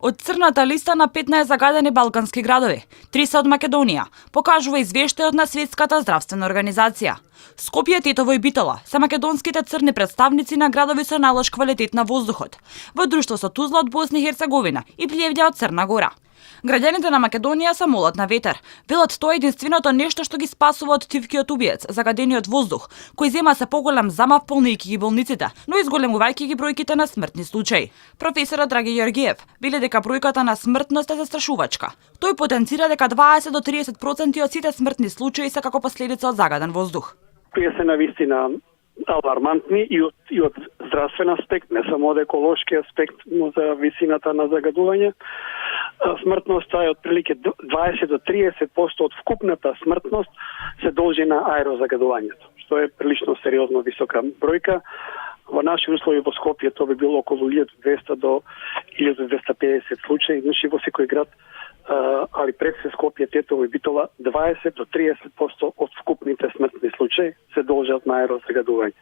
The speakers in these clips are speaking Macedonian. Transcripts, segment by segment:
Од црната листа на 15 загадени балкански градови, 3 се од Македонија, покажува извештајот на Светската здравствена организација. Скопје, Тетово и Битола се македонските црни представници на градови со најлош квалитет на воздухот, во друштво со Тузла од Босна и Херцеговина и Плевља од Црна Гора. Граѓаните на Македонија се молат на ветер. Велат тоа е единственото нешто што ги спасува од тивкиот убиец, загадениот воздух, кој зема се поголем замав полнејќи ги болниците, но изголемувајќи ги бројките на смртни случаи. Професорот Драги Јоргиев вели дека бројката на смртност е застрашувачка. Тој потенцира дека 20 до 30% од сите смртни случаи се како последица од загаден воздух. Тие се навистина алармантни и од здравствен аспект, не само од еколошки аспект, но за висината на загадување. Смртноста е отприлike 20 до 30% од вкупната смртност се должи на аерозагадувањето, што е прилично сериозно висока бројка. Во наши услови во Скопје тоа би било околу 1200 до 1250 случаи, значи во секој град, али пред се Скопје, Тетово и Битола, 20 до 30% од вкупните смртни случаи се должат на аерозагадување.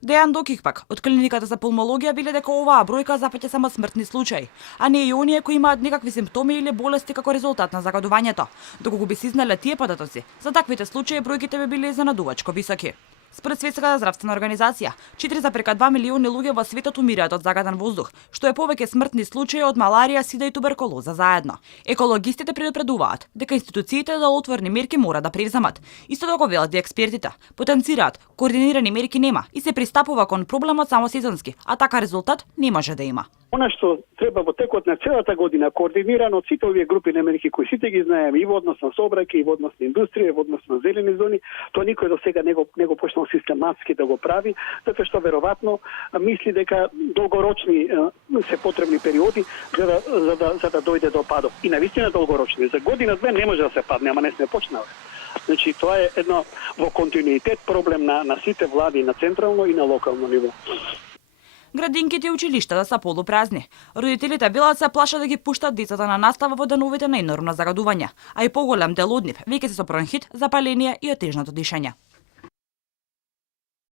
Дејан Доких пак од клиниката за пулмологија вели дека оваа бројка запаќа само смртни случаи, а не и оние кои имаат некакви симптоми или болести како резултат на загадувањето. Доколку би се изнале тие податоци, за таквите случаи бројките би биле изненадувачко високи. Според Светската здравствена организација, 4,2 милиони луѓе во светот умираат од загаден воздух, што е повеќе смртни случаи од маларија, сида и туберкулоза заедно. Екологистите предупредуваат дека институциите делотворни мерки мора да превземат. Исто така велат и експертите, потенцираат координирани мерки нема и се пристапува кон проблемот само сезонски, а така резултат не може да има. Она што треба во текот на целата година координирано од сите овие групи на мерки кои сите ги знаеме и во однос на сообраќај, и во однос на индустрија, и во однос на зелени зони, тоа никој до сега не го почнал систематски да го прави, затоа што веројатно мисли дека долгорочни се потребни периоди за да дојде до падот. И навистина долгорочни. За година-две не може да се падне, ама не сме почнале. Значи тоа е едно во континуитет проблем на сите влади на централно и на локално ниво. Градинките и училиштата се полупразни. Родителите велат се плашат да ги пуштат децата на настава во деновите на енормно загадување, а и поголем дел од нив веќе се со бронхит, запаление и отежното дишење.